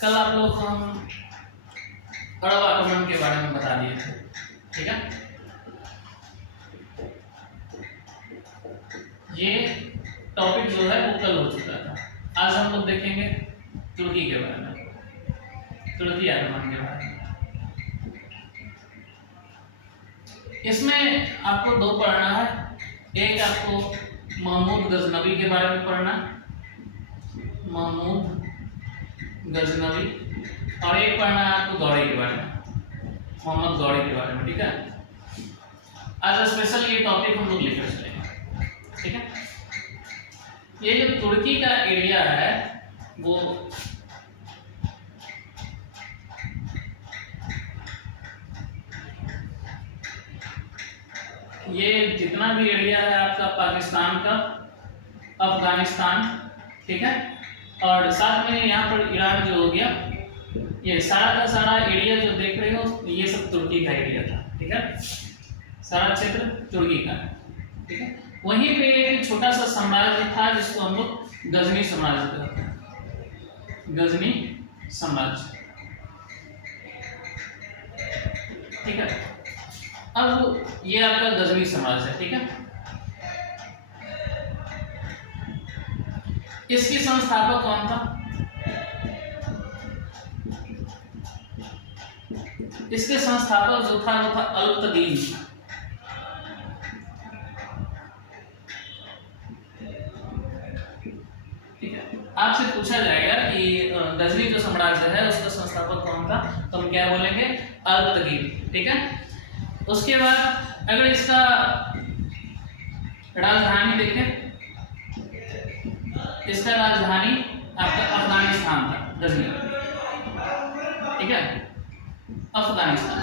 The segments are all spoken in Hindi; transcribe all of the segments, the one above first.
कल आप लोग को हम अरब आक्रमण के बारे में बता दिए थे, ठीक है। ये टॉपिक जो है वो कल हो चुका था। आज हम लोग देखेंगे तुर्की के बारे में, तुर्की आक्रमण के बारे में। इसमें आपको दो पढ़ना है, एक आपको महमूद गजनवी के बारे में पढ़ना, महमूद गजनवी, और एक पढ़ना है आपको गौरी के बारे में, मोहम्मद गौरी के बारे में, ठीक है। आज स्पेशल ये टॉपिक हम लोग लेकर चलेंगे, ठीक है। ये जो तुर्की का एरिया है वो ये जितना भी एरिया है आपका पाकिस्तान का, अफगानिस्तान, ठीक है, और साथ में यहाँ पर ईरान जो हो गया, ये सारा का सारा एरिया जो देख रहे हो ये सब तुर्की का एरिया था, ठीक है। सारा क्षेत्र तुर्की का है, ठीक है। वहीं पे एक छोटा सा साम्राज्य था जिसको हम लोग गजनी साम्राज्य कहते हैं, गजनी साम्राज्य, ठीक है। अब ये आपका गजनी साम्राज्य है, ठीक है। इसके संस्थापक कौन था? इसके संस्थापक जो था वो था अल्तगीन, ठीक है। आपसे पूछा जाएगा कि गजनी जो साम्राज्य है उसका संस्थापक कौन था, तो हम क्या बोलेंगे? अल्तगीन, ठीक है। उसके बाद अगर इसका राजधानी देखें, इसका राजधानी आपका अफगानिस्तान था, गजनी, ठीक है, अफगानिस्तान।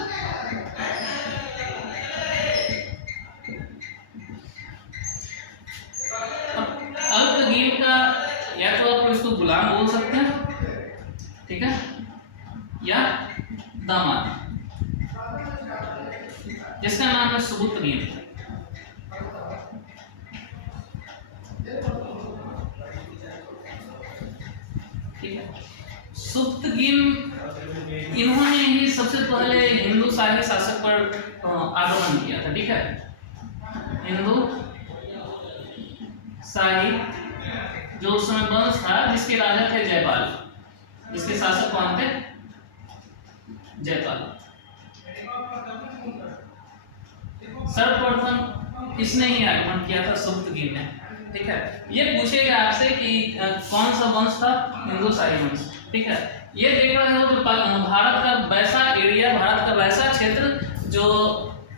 अल्तगीन का या तो आप इसको गुलाम बोल सकते हैं, ठीक है, या दामाद, जिसका नाम है सुबुतगीन, ठीक है। सुबुतगीन इन्होंने ही सबसे पहले हिंदू शाही शासक पर आक्रमण किया था, ठीक है। हिंदू शाही जो उस समय वंश था जिसके राजा थे जयपाल, इसके शासक कौन थे? जयपाल। सर्वप्रथम इसने ही आक्रमण किया था, सुबुतगीन ने, ठीक है। ये पूछेगा आपसे कि कौन सा वंश था? हिंदू शाही वंश, ठीक है। ये देख रहे हो कि भारत का वैसा एरिया, भारत का वैसा क्षेत्र जो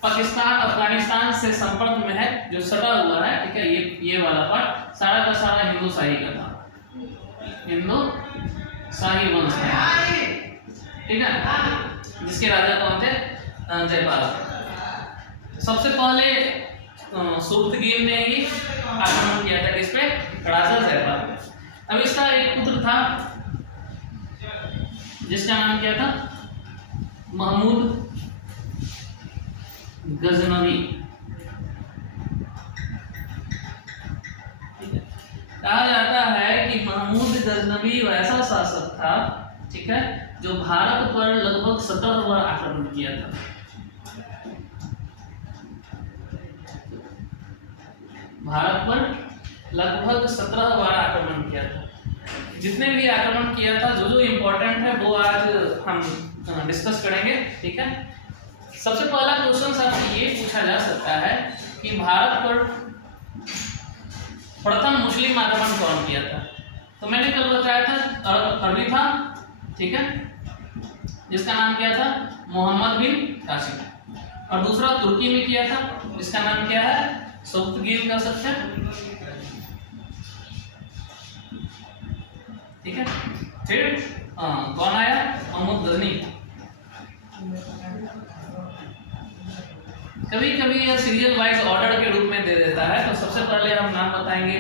पाकिस्तान अफगानिस्तान से संपर्क में है, जो सटा हुआ है, ठीक है। ये वाला पार्ट सारा का सारा हिंदू शाही का था, हिंदू शाही वंश है, ठीक है, जिसके राजा कौन थे? जयपाल। सबसे पहले सुबुतगीन ने ही आक्रमण किया था किस पे? राजा जयपाल। अब इसका एक पुत्र था जिसका नाम क्या था? महमूद गजनवी, कहा जाता है कि महमूद गजनवी वैसा शासक था, ठीक है, जो भारत पर लगभग 17 बार आक्रमण किया था। भारत पर लगभग 17 बार आक्रमण किया था। जितने भी आक्रमण किया था, जो इम्पोर्टेंट है वो आज हम डिस्कस करेंगे, ठीक है। सबसे पहला क्वेश्चन आपसे ये पूछा जा सकता है कि भारत पर प्रथम मुस्लिम आक्रमण कौन किया था? तो मैंने कल बताया था अरबी था, ठीक है, जिसका नाम क्या था? मोहम्मद बिन कासिम, और दूसरा तुर्की में किया था जिसका नाम क्या है? सुबुतगीन का सत्य, ठीक है। फिर कौन आया? महमूद गजनी। कभी कभी यह सीरियल वाइज ऑर्डर के रूप में दे देता है, तो सबसे पहले हम नाम बताएंगे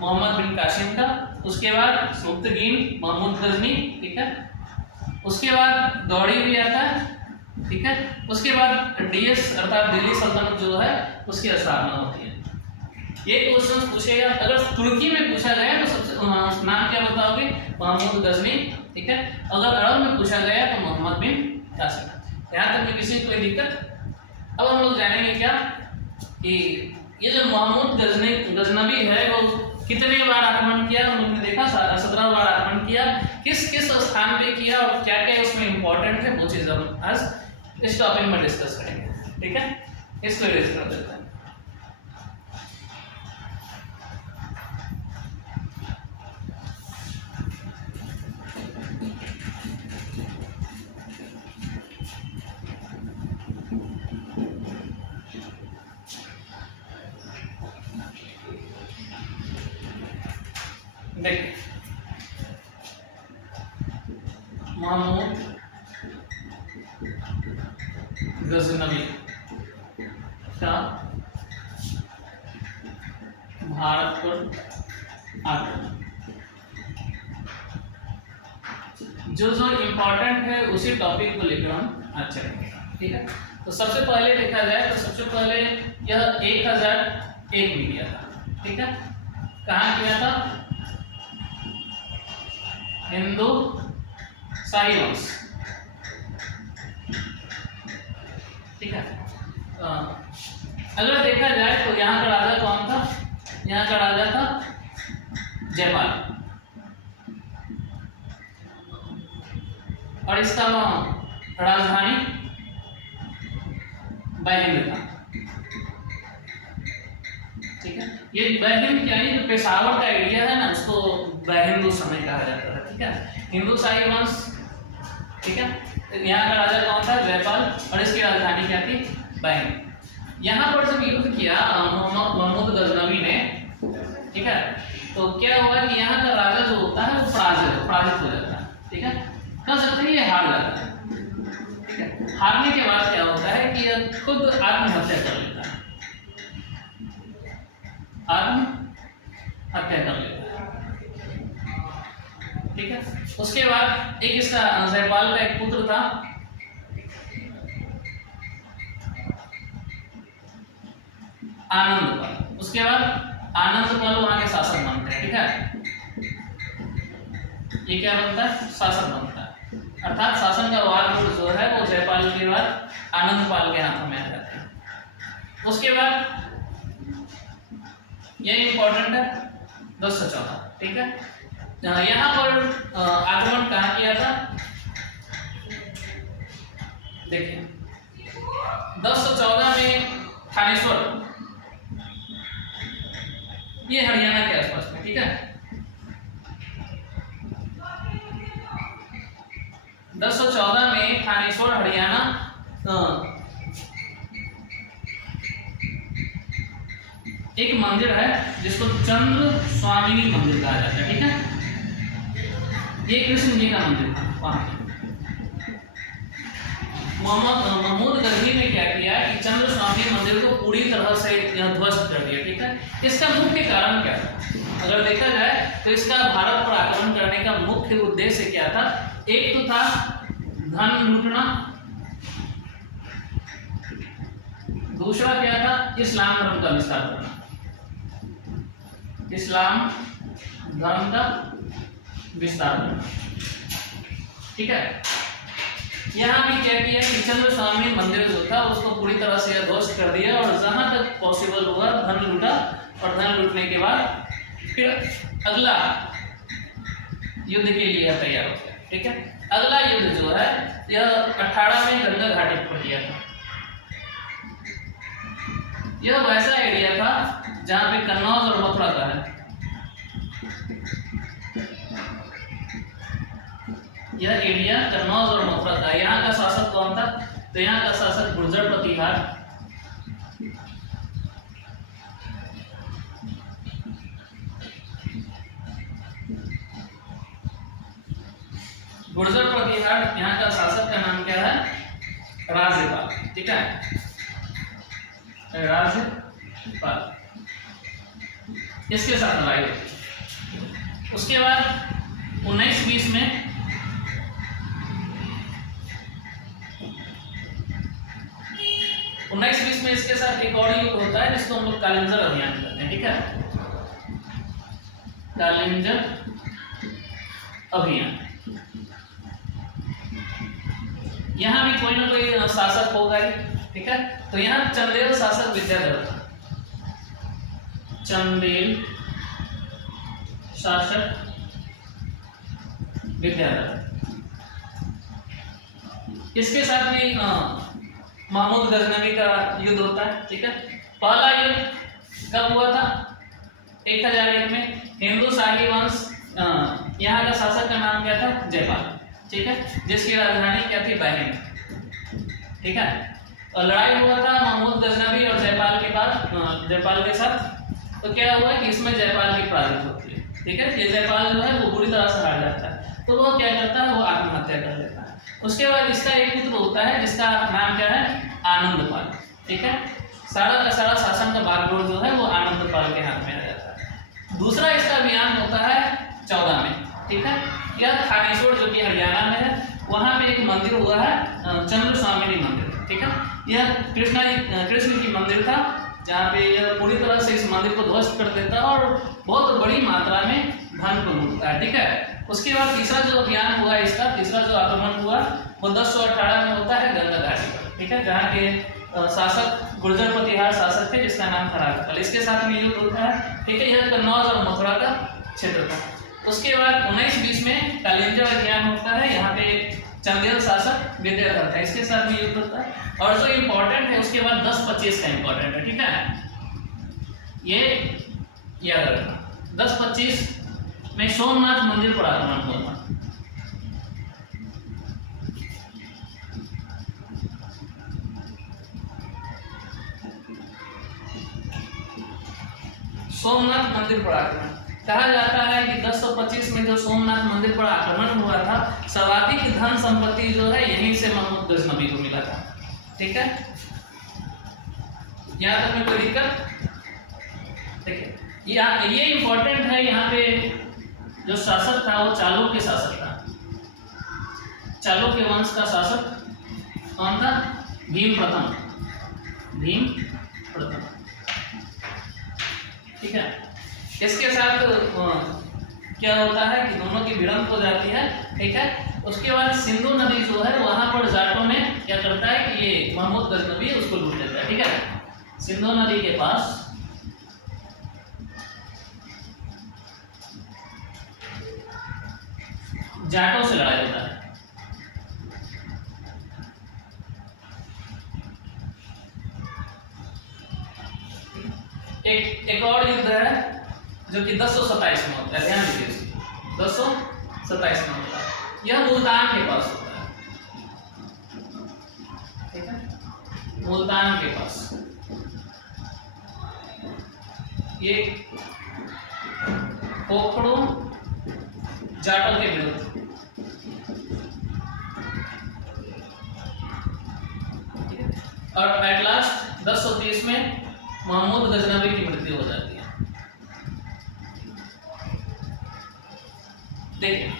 मोहम्मद बिन कासिम का, उसके बाद सुबुतगीन, महमूद गजनी, ठीक है, उसके बाद गौरी भी आता है, ठीक है, उसके बाद डीएस अर्थात दिल्ली सल्तनत जो है उसकी स्थापना होती है। ये क्वेश्चन पूछेगा, अगर तुर्की में पूछा गया तो सबसे नाम क्या बताओगे? महमूद गजनी ठीक है। अगर अरब में पूछा गया तो मोहम्मद बिन कासिम। यहाँ तक में किसी को कोई दिक्कत? अब हम लोग जानेंगे क्या कि ये जो महमूद गजनवी है वो कितने बार आक्रमण किया। हम लोग ने देखा 17 बार आक्रमण किया, किस किस स्थान पे किया और क्या क्या उसमें इंपॉर्टेंट है वो चीज़ हम आज इस टॉपिक में डिस्कस करेंगे। ठीक है, इसको डिस्कस कर देते हैं। देखिए महमूद गजनवी का भारत पर आक्रमण, जो इंपॉर्टेंट है उसी टॉपिक को लेकर हम आज चलेंगे। ठीक है, तो सबसे पहले देखा जाए तो सबसे पहले यह 1001 में किया था। ठीक है, कहाँ किया था? हिंदू शाही वंश। ठीक है, अगर देखा जाए तो यहाँ का राजा कौन था? यहाँ का राजा था जयपाल, और इसका राजधानी बैहिंद था। ठीक है, ये बैहिंद क्या है? जो पेशावर का एरिया है ना, उसको बैहिंद उस समय कहा जाता था। ठीक है, हिंदू शाही वंश। ठीक है, यहाँ का राजा कौन था? जयपाल, और इसकी राजधानी क्या थी? बैहिंद। यहाँ पर जब युद्ध किया महमूद गजनवी ने, ठीक है, तो क्या हुआ कि यहाँ का राजा जो होता है वो पराजित हो जाता है। ठीक है, कह सकते हैं ये हार जाता है। ठीक है, हारने के बाद क्या होता है कि यह खुद आत्महत्या कर लेता है, आत्महत्या कर लेता है। ठीक है, उसके बाद एक इसका जयपाल का एक पुत्र था, आनंदपाल। उसके बाद आनंदपाल वहां के शासक बनते हैं। ठीक है, ये क्या बनता है? शासक बनता है, अर्थात शासन का वार जो है वो जयपाल के बाद आनंदपाल के हाथों में आ जाता है। उसके बाद ये इंपॉर्टेंट है 1014। ठीक है, यहाँ पर आक्रमण कहाँ किया था? देखिए 1014 में थानेश्वर, ये हरियाणा के आसपास में। ठीक है, 1014 में थानेश्वर हरियाणा एक मंदिर है जिसको चंद्र स्वामिनी मंदिर कहा जाता है। ठीक है, ये कृष्ण जी का मंदिर था वहां। महमूद गजनवी ने क्या किया कि चंद्र स्वामी मंदिर को पूरी तरह से ध्वस्त कर दिया। ठीक है, इसका मुख्य कारण क्या था? अगर देखा जाए तो इसका भारत पर आक्रमण करने का मुख्य उद्देश्य क्या था? एक तो था धन लूटना, दूसरा क्या था? इस्लाम धर्म का विस्तार करना, इस्लाम धर्म का विस्तार करना। ठीक है, यहाँ भी क्या किया कि चंद्र स्वामी मंदिर जो था उसको पूरी तरह से ध्वस्त कर दिया, और जहां तक पॉसिबल हुआ धन लूटा, और धन लूटने के बाद फिर अगला युद्ध के लिए तैयार हो गया। ठीक है, अगला युद्ध जो है यह 18 में गंगा घाटी पर किया था। यह वैसा एरिया था जहां पे कन्नौज और मथुरा का है। यह एरिया कन्नौज और मथुरा का। यहाँ का शासक कौन था? तो यहाँ का शासक गुर्जर प्रतिहार। गुर्जर प्रतिहार, यहाँ का शासक का नाम क्या है? राज्यपाल। ठीक है, राज्यपाल, इसके साथ लड़ाई होती। उसके बाद 1920 में इसके साथ एक और युद्ध होता है जिसको हम लोग कालिंजर अभियान कहते हैं। ठीक है, कालिंजर अभियान। यहाँ भी कोई ना कोई शासक होगा ही, ठीक है। तो यहाँ चंदेल शासक विद्याधर था, चंदेल शासक विद्याधर। इसके साथ में महमूद गजनवी का युद्ध होता है, ठीक है। पहला युद्ध कब हुआ था? 1001 में। हिंदू शाही वंश, यहाँ का शासक का नाम क्या था? जयपाल, ठीक है, जिसकी राजधानी क्या थी? बहरीन, ठीक है। और लड़ाई हुआ था महमूद गजनवी और जयपाल के बाद, जयपाल के साथ। तो क्या हुआ कि इसमें जयपाल की पराजित होती है, ठीक है। ये जयपाल जो है वो बुरी तरह से हार जाता है, तो वो क्या करता है? वो आत्महत्या कर लेता है। उसके बाद इसका एक पुत्र होता है जिसका नाम क्या है? आनंदपाल, ठीक है। सारा का सारा शासन का बागडोर जो है वो आनंदपाल के हाथ में आ जाता है। दूसरा इसका अभियान होता है 14 में, ठीक है। यह थानेश्वर जो कि हरियाणा में है, वहाँ पे एक मंदिर हुआ है, चंद्र स्वामिनी मंदिर, ठीक है। यह कृष्ण की मंदिर था, जहाँ पे यह पूरी तरह से इस मंदिर को ध्वस्त कर देता है और बहुत बड़ी मात्रा में धन को लूटता है, ठीक है। उसके बाद तीसरा जो अभियान हुआ इसका, तीसरा जो आक्रमण हुआ वो 1018 में होता है गंगा घाटी पर, ठीक है, जहाँ के शासक गुर्जर प्रतिहार शासक थे जिसका नाम था राजपाल। इसके साथ में युद्ध होता है, ठीक है। यह कन्नौज और मथुरा का क्षेत्र था। उसके बाद 1920 में कालिंजा अभियान होता है, यहाँ पे चंदेल शासक विद्याधर था, इसके साथ भी युद्ध होता है। और जो इम्पोर्टेंट है उसके बाद 1025 का इम्पोर्टेंट है, ठीक है। ये याद रखना, 1025 में सोमनाथ मंदिर पर आक्रमण हुआ था। सोमनाथ मंदिर पर आक्रमण कहा जाता है कि 1025 में जो सोमनाथ मंदिर पर आक्रमण हुआ था, सर्वाधिक धन संपत्ति जो है यहीं से महमूद गजनवी को मिला था, ठीक है। यहाँ तक में कोई दिक्कत? देखिए ये इंपॉर्टेंट है, यहाँ पे जो शासक था वो चालुक्य शासक था। चालुक्य वंश का शासक कौन था? भीम प्रथम, भीम प्रथम, ठीक है। इसके साथ क्या होता है कि दोनों की भिड़ंत हो जाती है, ठीक है। उसके बाद सिंधु नदी जो है वहां पर जाटों ने क्या करता है कि ये महमूद गजनवी उसको लूट लेता है, ठीक है। सिंधु नदी के पास जाटों से लड़ाई होता है। एक और युद्ध है जो कि 1027 में होता है, ध्यान दीजिए, 1027 में होता है। यह मुल्तान के पास होता है, ठीक है, मुल्तान के पास। ये पोखड़ों जाटों के विरुद्ध, और एट लास्ट 1030 में महमूद गजनवी की मृत्यु हो जाती है। देखिए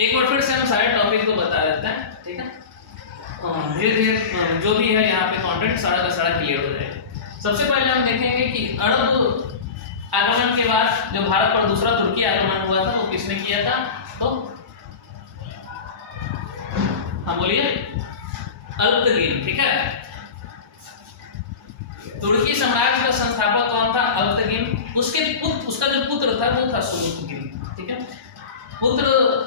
एक बार फिर से हम सारे टॉपिक को बता देते हैं, ठीक है। धीरे धीरे जो भी है यहाँ पे कंटेंट सारा का सारा क्लियर हो जाएगा। सबसे पहले हम देखेंगे कि अरब आक्रमण के बाद जो भारत पर दूसरा तुर्की आक्रमण हुआ था वो किसने किया था? तो हाँ बोलिए, अल्पतकीन, ठीक है। तुर्की साम्राज्य का संस्थापक कौन था? अल्पतकीन। उसका जो पुत्र था वो था सुबुतकीन, ठीक है। पुत्र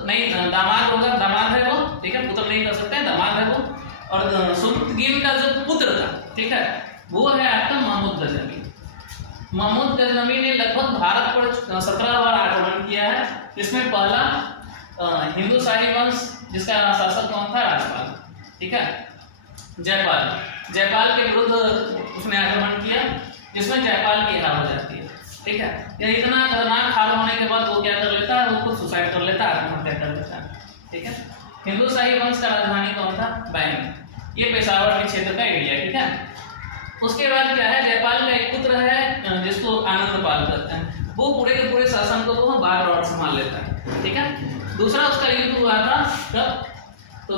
नहीं, दामाद होगा, दामाद है वो, ठीक है, पुत्र नहीं कर सकते, दामाद है वो। और सुबुतकीन का जो पुत्र था, ठीक है, वो है आपका महमूद गजनवी। महमूद गजनवी ने लगभग भारत पर 17 बार आक्रमण किया है। इसमें पहला हिंदू शाही वंश जिसका शासक कौन था? राजपाल, ठीक है, जयपाल के विरुद्ध उसने आक्रमण किया, जिसमें जयपाल की हार हो जाती है, ठीक है। यह इतना खतरनाक हार होने के बाद वो क्या कर लेता है? वो खुद सुसाइड कर लेता है, आत्महत्या कर लेता है, ठीक है। हिंदू शाही वंश का राजधानी कौन था? बहरीन। ये पेशावर के क्षेत्र का एरिया, ठीक है। उसके बाद क्या है? जयपाल का एक पुत्र है जिसको आनंदपाल कहते हैं, वो पूरे के पूरे शासन को वो बार बार संभाल लेता है, ठीक है। दूसरा उसका युद्ध हुआ था कब? तो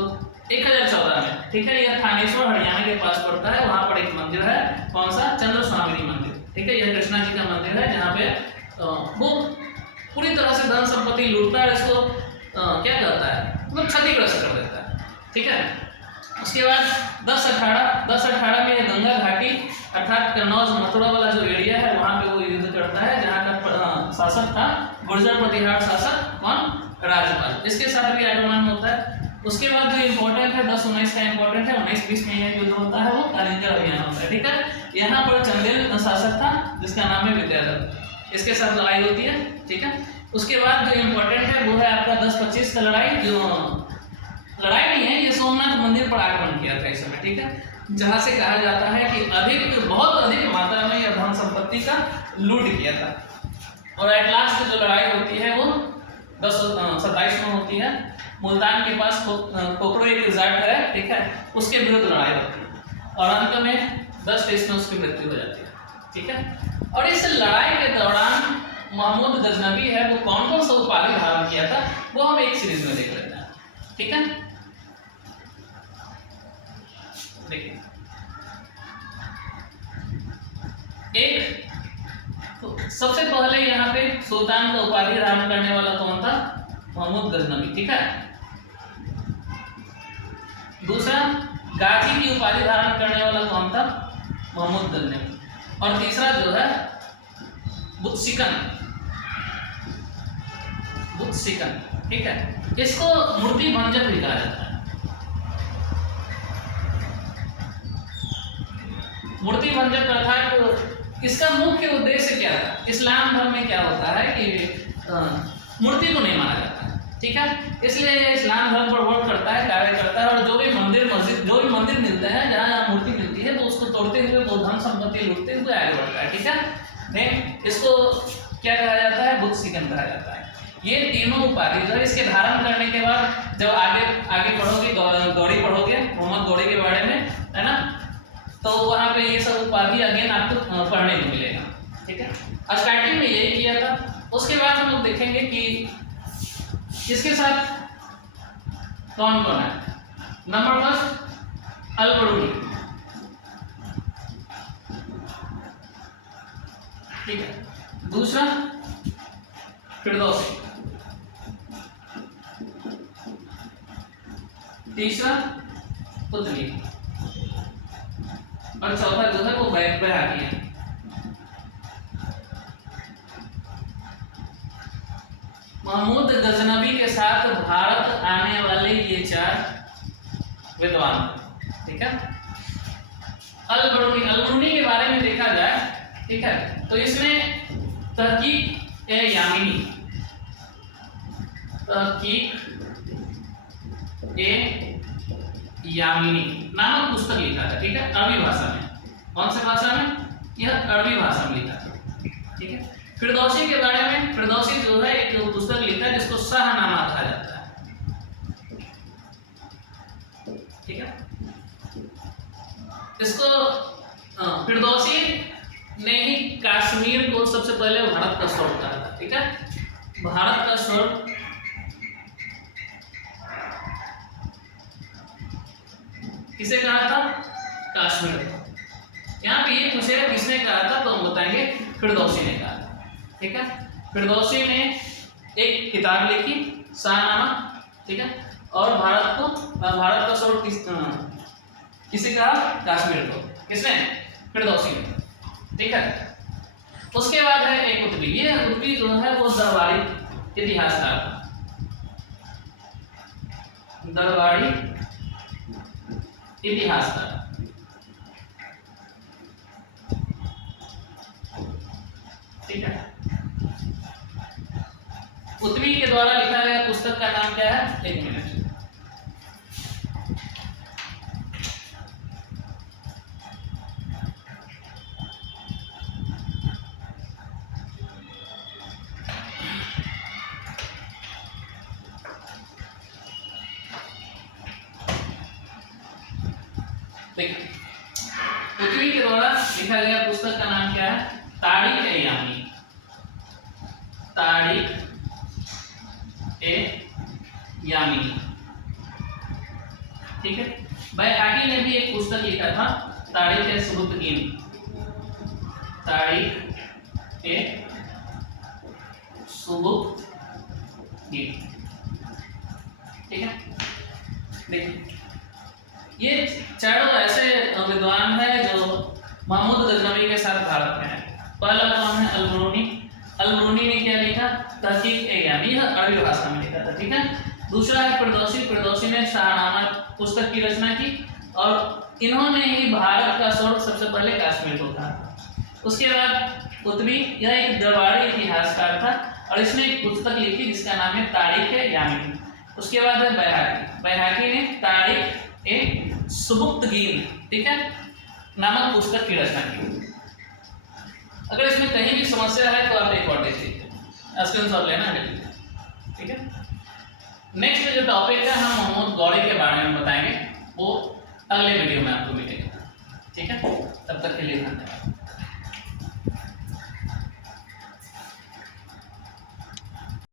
1014 में, ठीक है। यह थानेश्वर हरियाणा के पास पड़ता है, वहां पर एक मंदिर है, कौन सा? चंद्र स्वामिनी मंदिर, ठीक है। यह कृष्णा जी का मंदिर है, जहाँ पे वो पूरी तरह से धन संपत्ति लूटता है, इसको क्या करता है? मतलब क्षतिग्रस्त कर देता है, ठीक है। उसके बाद 10-18 में गंगा घाटी अर्थात कन्नौज मथुरा वाला जो एरिया है वहां पे वो युद्ध करता है, जहाँ का शासक था गुर्जर प्रतिहार शासक कौन? राजपाल। इसके साथ भी आगमन होता है। उसके बाद जो इम्पोर्टेंट है 10-19 का इम्पोर्टेंट है, 19-20 में यह युद्ध होता है, वो कालिंगा अभियान होता है। ठीक है, यहाँ पर चंदेल शासक था जिसका नाम है विद्याधर, इसके साथ लड़ाई होती है। ठीक है, उसके बाद जो इम्पोर्टेंट है वो है आपका 10-25 का लड़ाई, जो लड़ाई नहीं है, ये सोमनाथ मंदिर पर आक्रमण किया था इस समय। ठीक है, जहाँ से कहा जाता है कि बहुत अधिक मात्रा में यह धन संपत्ति का लूट किया था। और एट लास्ट जो लड़ाई होती है वो 1027 में होती है। मुल्तान के पास कोकड़ो एक रिजॉर्ट है, ठीक है, उसके विरुद्ध लड़ाई होती है और अंत में 10 स्टेज में उसकी मृत्यु हो जाती है। ठीक है, और इस लड़ाई के दौरान महमूद गजनवी है वो कौन कौन सा उपाधि धारण किया था वो हम एक सीरीज में देख लेते हैं। ठीक है, देखिए एक तो सबसे पहले यहाँ पे सुल्तान का उपाधि धारण करने वाला कौन था? महमूद गजनवी। ठीक है, दूसरा गाजी की उपाधि धारण करने वाला कौन था? महमूद गजनवी। और तीसरा जो है बुत्सिकन। ठीक है, इसको मूर्ति भंजक भी कहा जाता है। मूर्ति भंजक अर्थात इसका मुख्य उद्देश्य क्या था? इस्लाम धर्म में क्या होता है कि मूर्ति को नहीं माना जाता है। ठीक है, इसलिए ये इस्लाम धर्म पर वर्क करता है, कार्य करता है। और जो भी मंदिर मस्जिद जो भी मंदिर मिलते हैं जहाँ मूर्ति मिलती है तो उसको तोड़ते हुए वो धन संपत्ति लूटते हुए आगे बढ़ता है। ठीक है, नहीं इसको क्या कहा जाता है? बुत्सिकन कहा जाता है। ये तीनों उपाधि जो इसके धारण करने के बाद जब आगे पढ़ोगे, गौड़ी पढ़ोगे मोहम्मद गौड़ी के बारे में, है ना, तो वहाँ पे ये सब उपाधि अगेन आपको पढ़ने को मिलेगा। ठीक है, स्टार्टिंग में यही किया था। उसके बाद हम लोग देखेंगे कि इसके साथ कौन कौन है। Number first Al Biruni. ठीक है, दूसरा फिरदौसी, तीसरा कुतुबी और चौथा जो है वो बैरागी है। महमूद गजनवी के साथ भारत आने वाले ये 4 विद्वान। ठीक है, अल-बरूनी के बारे में देखा जाए, ठीक है, तो इसमें तहकीक यामिनी नामक पुस्तक लिखा था। ठीक है, अरबी भाषा में। कौन सी भाषा में? यह अरबी भाषा में लिखा था। ठीक है, फिरदौसी के बारे में, फिरदौसी जो है एक पुस्तक लिखा जिसको शाहनामा कहा जाता है। ठीक है, इसको फिरदौसी ने ही कश्मीर को सबसे पहले भारत का स्वर्ग कहा था। ठीक है, भारत का स्वर्ग किसे कहा था? कश्मीर। यहाँ पे ये पूछेगा किसने कहा था तो हम बताएंगे फिरदौसी ने कहा था। ठीक है, फिरदौसी ने एक किताब लिखी शाहनामा। ठीक है, और भारत का स्वर्ग किसे कहा? कश्मीर को। किसने? फिरदौसी ने। ठीक है, उसके बाद है एक कुतुबी। ये कुतुबी जो है वो दरबारी इतिहासकार था। दरबारी इतिहासकार। ठीक है, कुतुबी के द्वारा लिखा गया पुस्तक का नाम क्या है? 1 मिनट। देखिए, कुतुबी के द्वारा लिखा गया पुस्तक का नाम क्या है? तारीख-ए-यामी। तारीख-ए-यामी। ठीक है, बैहाकी ने भी एक पुस्तक लिखा था तारीख-ए-सुबुतगीन। तारीख-ए-सुबुतगीन। ठीक है, देखिए ये पहला कौन है? अल-बरूनी। अल-बरूनी ने क्या लिखा? तहकीक ए यामी, यह अरबी भाषा में लिखा था, ठीक है। दूसरा है फिरदौसी। फिरदौसी ने शाहनामा पुस्तक की रचना की और इन्होंने ही भारत का स्वर्ग सबसे पहले कश्मीर को कहा। उसके बाद कुतुबी, यह एक दरबारी इतिहासकार था और इसने एक पुस्तक लिखी जिसका नाम है तारीख ए यामी। उसके बाद है बैहाकी। बैहाकी ने तारीख ए सुबुक्तगीन, ठीक है, नामक पुस्तक की रचना की। अगर इसमें कहीं भी समस्या है तो आप एक और देख लीजिए, स्क्रीनशॉट लेना है, ठीक है। नेक्स्ट जो टॉपिक है हम मोहम्मद गौरी के बारे में बताएंगे, वो अगले वीडियो में आपको मिलेगा, ठीक है। तब तक के लिए धन्यवाद।